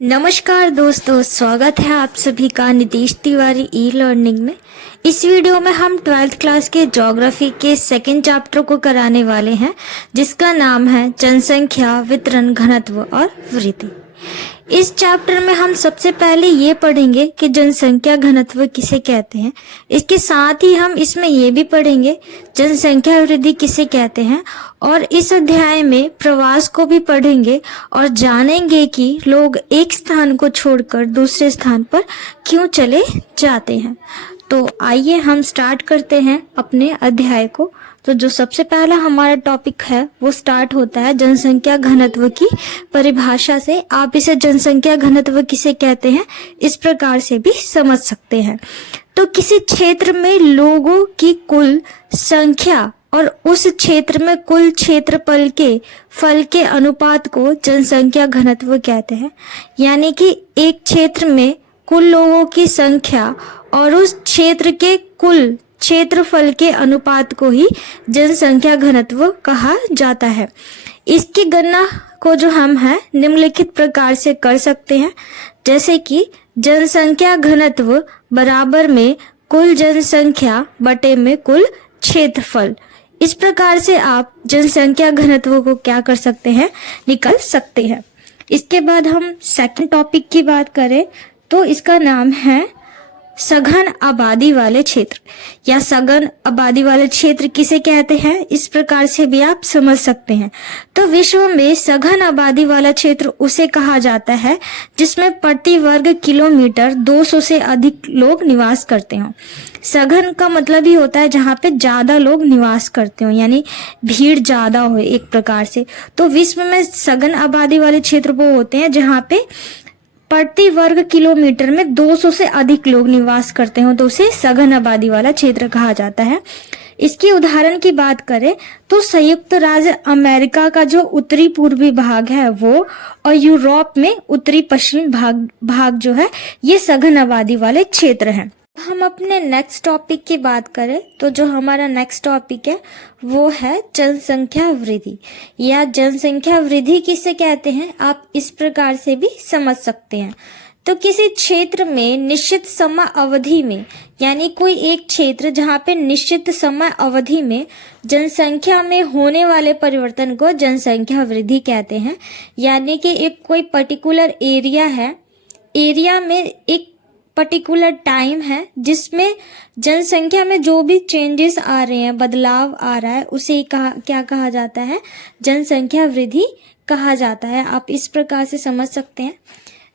नमस्कार दोस्तों, स्वागत है आप सभी का नीतीश तिवारी ई लर्निंग में। इस वीडियो में हम 12th क्लास के ज्योग्राफी के सेकंड चैप्टर को कराने वाले हैं, जिसका नाम है जनसंख्या, वितरण, घनत्व और वृद्धि। इस चैप्टर में हम सबसे पहले ये पढ़ेंगे कि जनसंख्या घनत्व किसे कहते हैं। इसके साथ ही हम इसमें ये भी पढ़ेंगे जनसंख्या वृद्धि किसे कहते हैं, और इस अध्याय में प्रवास को भी पढ़ेंगे और जानेंगे कि लोग एक स्थान को छोड़कर दूसरे स्थान पर क्यों चले जाते हैं। तो आइए हम स्टार्ट करते हैं अपने अध्याय को। तो जो सबसे पहला हमारा टॉपिक है वो स्टार्ट होता है जनसंख्या घनत्व की परिभाषा से। आप इसे जनसंख्या घनत्व किसे कहते हैं इस प्रकार से भी समझ सकते हैं। तो किसी क्षेत्र में लोगों की कुल संख्या और उस क्षेत्र में कुल क्षेत्रफल के फल के अनुपात को जनसंख्या घनत्व कहते हैं। यानी कि एक क्षेत्र में कुल लोगों की संख्या और उस क्षेत्र के कुल क्षेत्रफल के अनुपात को ही जनसंख्या घनत्व कहा जाता है। इसकी गणना को जो हम है निम्नलिखित प्रकार से कर सकते हैं, जैसे कि जनसंख्या घनत्व बराबर में कुल जनसंख्या बटे में कुल क्षेत्रफल। इस प्रकार से आप जनसंख्या घनत्व को क्या कर सकते हैं, निकल सकते हैं। इसके बाद हम सेकंड टॉपिक की बात करें तो इसका नाम है सघन आबादी वाले क्षेत्र, या सघन आबादी वाले क्षेत्र किसे कहते हैं इस प्रकार से भी आप समझ सकते हैं। तो विश्व में सघन आबादी वाला क्षेत्र उसे कहा जाता है जिसमें प्रति वर्ग किलोमीटर 200 से अधिक लोग निवास करते हो। सघन का मतलब ही होता है जहाँ पे ज्यादा लोग निवास करते हो, यानी भीड़ ज्यादा हो एक प्रकार से। तो विश्व में सघन आबादी वाले क्षेत्र वो होते हैं जहाँ पे प्रति वर्ग किलोमीटर में 200 से अधिक लोग निवास करते हो, तो उसे सघन आबादी वाला क्षेत्र कहा जाता है। इसके उदाहरण की बात करें तो संयुक्त राज्य अमेरिका का जो उत्तरी पूर्वी भाग है वो, और यूरोप में उत्तरी पश्चिमी भाग जो है ये सघन आबादी वाले क्षेत्र हैं। हम अपने नेक्स्ट टॉपिक की बात करें तो जो हमारा नेक्स्ट टॉपिक है वो है जनसंख्या वृद्धि, या जनसंख्या वृद्धि किसे कहते हैं आप इस प्रकार से भी समझ सकते हैं। तो किसी क्षेत्र में निश्चित समय अवधि में, यानी कोई एक क्षेत्र जहाँ पे निश्चित समय अवधि में जनसंख्या में होने वाले परिवर्तन को जनसंख्या वृद्धि कहते हैं। यानी कि एक कोई पर्टिकुलर एरिया है, एरिया में एक पर्टिकुलर टाइम है जिसमें जनसंख्या में जो भी चेंजेस आ रहे हैं, बदलाव आ रहा है, उसे क्या कहा जाता है, जनसंख्या वृद्धि कहा जाता है। आप इस प्रकार से समझ सकते हैं।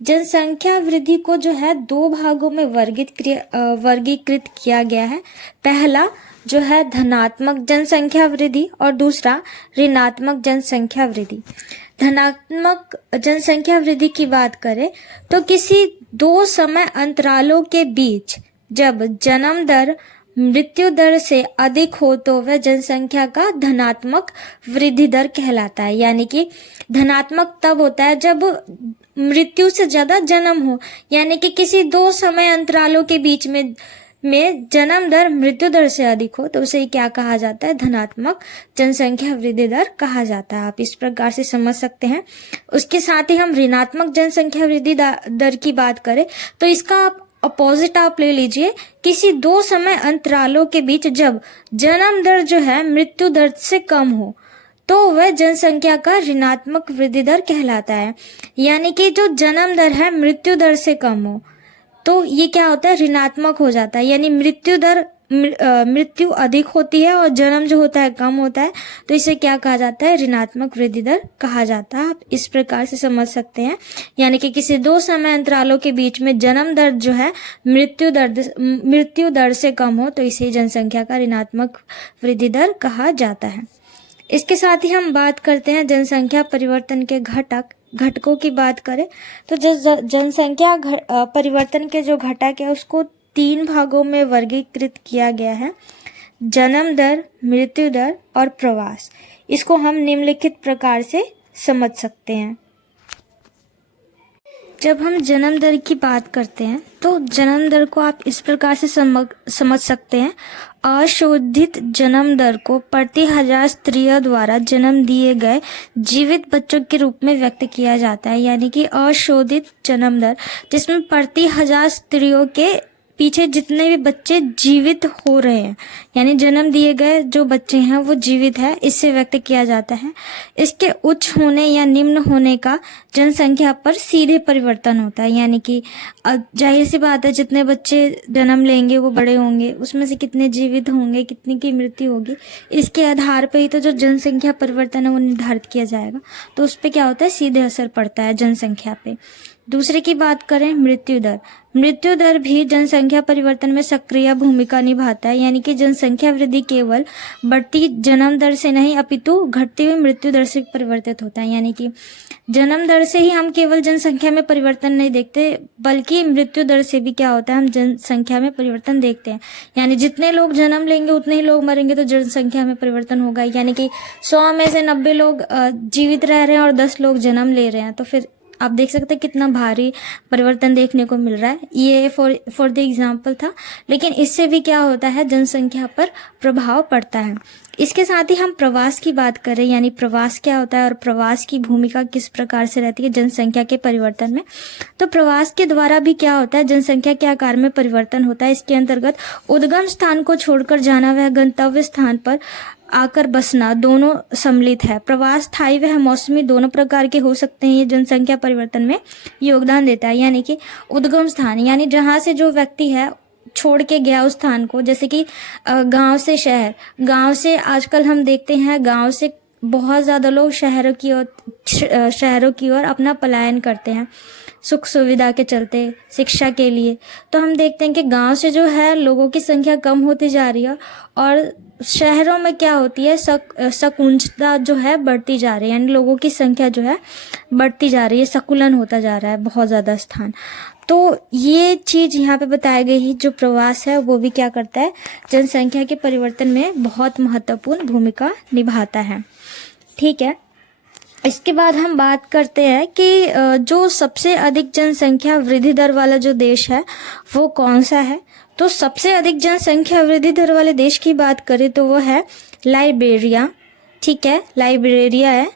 जनसंख्या वृद्धि को जो है दो भागों में वर्गीकृत किया गया है। पहला जो है धनात्मक जनसंख्या वृद्धि और दूसरा ऋणात्मक जनसंख्या वृद्धि। धनात्मक जनसंख्या वृद्धि की बात करें तो किसी दो समय अंतरालों के बीच जब जन्म दर मृत्यु दर से अधिक हो तो वह जनसंख्या का धनात्मक वृद्धि दर कहलाता है। यानी कि धनात्मक तब होता है जब मृत्यु से ज्यादा जन्म हो, यानी कि किसी दो समय अंतरालों के बीच में जन्म दर मृत्यु दर से अधिक हो तो उसे क्या कहा जाता है, धनात्मक जनसंख्या वृद्धि दर कहा जाता है। आप इस प्रकार से समझ सकते हैं। उसके साथ ही हम ऋणात्मक जनसंख्या वृद्धि दर की बात करें तो इसका आप अपोजिट आप ले लीजिए, किसी दो समय अंतरालों के बीच जब जन्म दर जो है मृत्यु दर से कम हो तो वह जनसंख्या का ऋणात्मक वृद्धि दर कहलाता है। यानी कि जो जन्म दर है मृत्यु दर से कम हो तो ये क्या होता है, ऋणात्मक हो जाता है। यानी मृत्यु अधिक होती है और जन्म जो होता है कम होता है, तो इसे क्या कहा जाता है, ऋणात्मक वृद्धि दर कहा जाता है। आप इस प्रकार से समझ सकते हैं। यानी कि किसी दो समय अंतरालों के बीच में जन्म दर जो है मृत्यु दर से कम हो तो इसे जनसंख्या का ऋणात्मक वृद्धि दर कहा जाता है। इसके साथ ही हम बात करते हैं जनसंख्या परिवर्तन के घटकों की बात करें तो जो जनसंख्या परिवर्तन के जो घटक है उसको तीन भागों में वर्गीकृत किया गया है, जन्म दर, मृत्यु दर और प्रवास। इसको हम निम्नलिखित प्रकार से समझ सकते हैं। जब हम जन्म दर की बात करते हैं तो जन्म दर को आप इस प्रकार से समझ सकते हैं, अशोधित जन्म दर को प्रति 1000 स्त्रियों द्वारा जन्म दिए गए जीवित बच्चों के रूप में व्यक्त किया जाता है। यानी कि अशोधित जन्म दर, जिसमें प्रति 1000 स्त्रियों के पीछे जितने भी बच्चे जीवित हो रहे हैं, यानी जन्म दिए गए जो बच्चे हैं वो जीवित है, इससे व्यक्त किया जाता है। इसके उच्च होने या निम्न होने का जनसंख्या पर सीधे परिवर्तन होता है। यानी कि जाहिर सी बात है, जितने बच्चे जन्म लेंगे वो बड़े होंगे, उसमें से कितने जीवित होंगे, कितनी की मृत्यु होगी, इसके आधार पर ही तो जो जनसंख्या परिवर्तन है वो निर्धारित किया जाएगा। तो उस पर क्या होता है, सीधे असर पड़ता है जनसंख्या पे। दूसरे की बात करें, मृत्यु दर। मृत्यु दर भी जनसंख्या परिवर्तन में सक्रिय भूमिका निभाता है। यानी कि जनसंख्या वृद्धि केवल बढ़ती जन्म दर से नहीं अपितु घटती हुई मृत्यु दर से परिवर्तित होता है। यानी कि जन्म दर से ही हम केवल जनसंख्या में परिवर्तन नहीं देखते, बल्कि मृत्यु दर से भी क्या होता है, हम जनसंख्या में परिवर्तन देखते हैं। यानी जितने लोग जन्म लेंगे उतने ही लोग मरेंगे, तो जनसंख्या में परिवर्तन होगा। यानी कि 100 में से 90 लोग जीवित रह रहे हैं और 10 लोग जन्म ले रहे हैं, तो फिर आप देख सकते हैं कितना भारी परिवर्तन देखने को मिल रहा है। ये फॉर द एग्जाम्पल था, लेकिन इससे भी क्या होता है, जनसंख्या पर प्रभाव पड़ता है। इसके साथ ही हम प्रवास की बात करें, यानी प्रवास क्या होता है और प्रवास की भूमिका किस प्रकार से रहती है जनसंख्या के परिवर्तन में। तो प्रवास के द्वारा भी क्या होता है, जनसंख्या के आकार में परिवर्तन होता है। इसके अंतर्गत उद्गम स्थान को छोड़कर जाना वह गंतव्य स्थान पर आकर बसना दोनों सम्मिलित है। प्रवास स्थायी व मौसमी दोनों प्रकार के हो सकते हैं। ये जनसंख्या परिवर्तन में योगदान देता है। यानी कि उद्गम स्थान, यानी जहाँ से जो व्यक्ति है छोड़ के गया उस स्थान को, जैसे कि गांव से शहर, गांव से आजकल हम देखते हैं गांव से बहुत ज़्यादा लोग शहरों की ओर अपना पलायन करते हैं सुख सुविधा के चलते, शिक्षा के लिए। तो हम देखते हैं कि गांव से जो है लोगों की संख्या कम होती जा रही है और शहरों में क्या होती है, संकुचितता जो है बढ़ती जा रही है। यानी लोगों की संख्या जो है बढ़ती जा रही है, संकुलन होता जा रहा है बहुत ज़्यादा स्थान। तो ये चीज़ यहाँ पे बताई गई है। जो प्रवास है वो भी क्या करता है, जनसंख्या के परिवर्तन में बहुत महत्वपूर्ण भूमिका निभाता है। ठीक है, इसके बाद हम बात करते हैं कि जो सबसे अधिक जनसंख्या वृद्धि दर वाला जो देश है वो कौन सा है। तो सबसे अधिक जनसंख्या वृद्धि दर वाले देश की बात करें तो वो है लाइबेरिया। ठीक है, लाइबेरिया है,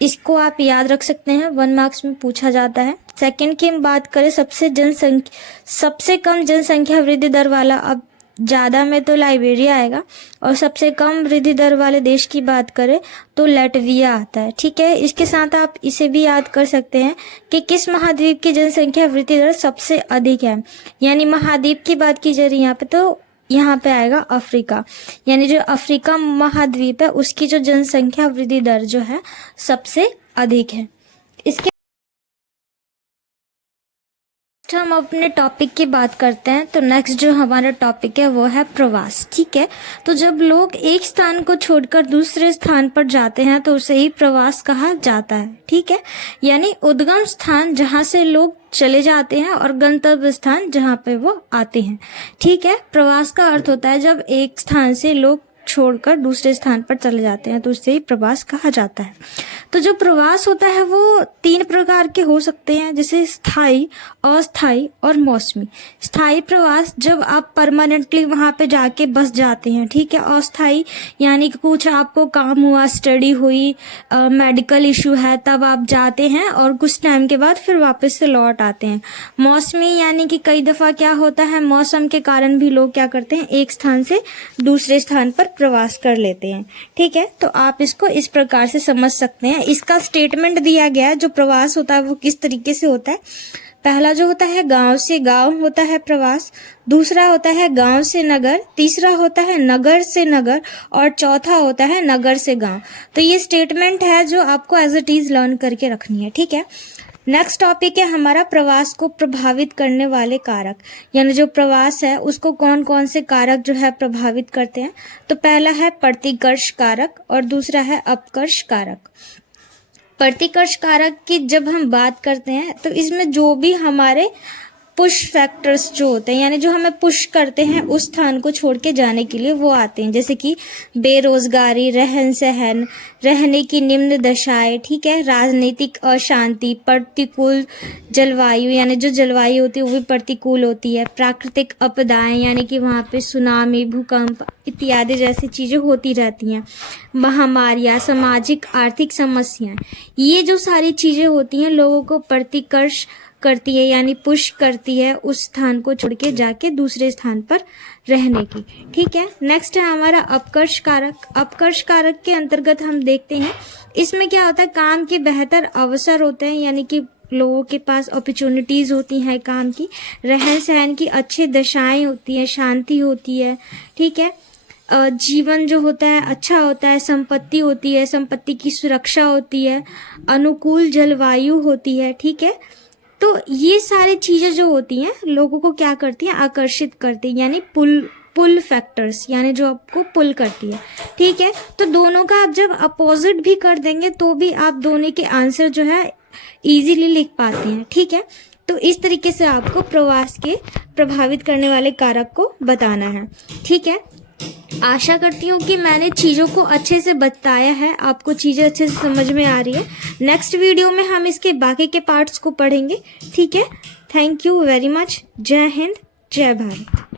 इसको आप याद रख सकते हैं, 1 मार्क्स में पूछा जाता है। सेकंड की हम बात करें सबसे कम जनसंख्या वृद्धि दर वाला, अब ज़्यादा में तो लाइबेरिया आएगा, और सबसे कम वृद्धि दर वाले देश की बात करें तो लैटविया आता है। ठीक है, इसके साथ आप इसे भी याद कर सकते हैं कि किस महाद्वीप की जनसंख्या वृद्धि दर सबसे अधिक है। यानी महाद्वीप की बात की जा रही है यहाँ पे, तो यहाँ पे आएगा अफ्रीका। यानी जो अफ्रीका महाद्वीप है उसकी जो जनसंख्या वृद्धि दर जो है सबसे अधिक है। इसके हम अपने टॉपिक की बात करते हैं। तो नेक्स्ट जो हमारा टॉपिक है वो है प्रवास। ठीक है, तो जब लोग एक स्थान को छोड़कर दूसरे स्थान पर जाते हैं तो उसे ही प्रवास कहा जाता है। ठीक है, यानी उद्गम स्थान जहाँ से लोग चले जाते हैं और गंतव्य स्थान जहाँ पे वो आते हैं। ठीक है, प्रवास का अर्थ होता है जब एक स्थान से लोग छोड़कर दूसरे स्थान पर चले जाते हैं तो उससे ही प्रवास कहा जाता है। तो जो प्रवास होता है वो 3 प्रकार के हो सकते हैं, जैसे स्थायी, अस्थायी और मौसमी। स्थायी प्रवास जब आप परमानेंटली वहाँ पे जाके बस जाते हैं। ठीक है, अस्थायी यानी कि कुछ आपको काम हुआ, स्टडी हुई, मेडिकल इशू है, तब आप जाते हैं और कुछ टाइम के बाद फिर वापस से लौट आते हैं। मौसमी यानी कि कई दफ़ा क्या होता है, मौसम के कारण भी लोग क्या करते हैं, एक स्थान से दूसरे स्थान पर प्रवास कर लेते हैं। ठीक है, तो आप इसको इस प्रकार से समझ सकते हैं। इसका स्टेटमेंट दिया गया है, जो प्रवास होता है वो किस तरीके से होता है। पहला जो होता है गांव से गांव होता है प्रवास, दूसरा होता है गांव से नगर, तीसरा होता है नगर से नगर और चौथा होता है नगर से गांव। तो ये स्टेटमेंट है जो आपको एज इट इज लर्न करके रखनी है। ठीक है, नेक्स्ट टॉपिक है हमारा प्रवास को प्रभावित करने वाले कारक। यानी जो प्रवास है उसको कौन कौन से कारक जो है प्रभावित करते हैं। तो पहला है प्रतिकर्ष कारक और दूसरा है अपकर्ष कारक। प्रतिकर्ष कारक की जब हम बात करते हैं तो इसमें जो भी हमारे पुश फैक्टर्स जो होते हैं, यानी जो हमें पुश करते हैं उस स्थान को छोड़ के जाने के लिए, वो आते हैं। जैसे कि बेरोजगारी, रहन सहन, रहने की निम्न दशाएं, ठीक है, राजनीतिक अशांति, प्रतिकूल जलवायु, यानी जो जलवायु होती है वो भी प्रतिकूल होती है, प्राकृतिक आपदाएं, यानी कि वहाँ पे सुनामी, भूकंप इत्यादि जैसी चीज़ें होती रहती हैं, महामारियाँ, सामाजिक आर्थिक समस्याएं, ये जो सारी चीज़ें होती हैं लोगों को प्रतिकर्ष करती है, यानी पुश करती है उस स्थान को छोड़ के जाके दूसरे स्थान पर रहने की। ठीक है, नेक्स्ट है हमारा अपकर्ष कारक। अपकर्ष कारक के अंतर्गत हम देखते हैं इसमें क्या होता है, काम के बेहतर अवसर होते हैं, यानी कि लोगों के पास अपॉर्चुनिटीज़ होती हैं काम की, रहन सहन की अच्छी दशाएं होती हैं, शांति होती है, ठीक है, जीवन जो होता है अच्छा होता है, संपत्ति होती है, संपत्ति की सुरक्षा होती है, अनुकूल जलवायु होती है, ठीक है। तो ये सारी चीज़ें जो होती हैं लोगों को क्या करती हैं, आकर्षित करती हैं, यानी पुल फैक्टर्स, यानी जो आपको पुल करती है। ठीक है, तो दोनों का आप जब अपोजिट भी कर देंगे तो भी आप दोनों के आंसर जो है इजीली लिख पाते हैं। ठीक है, तो इस तरीके से आपको प्रवास के प्रभावित करने वाले कारक को बताना है। ठीक है, आशा करती हूँ कि मैंने चीज़ों को अच्छे से बताया है, आपको चीज़ें अच्छे से समझ में आ रही है। नेक्स्ट वीडियो में हम इसके बाकी के पार्ट्स को पढ़ेंगे। ठीक है, थैंक यू वेरी मच। जय हिंद, जय भारत।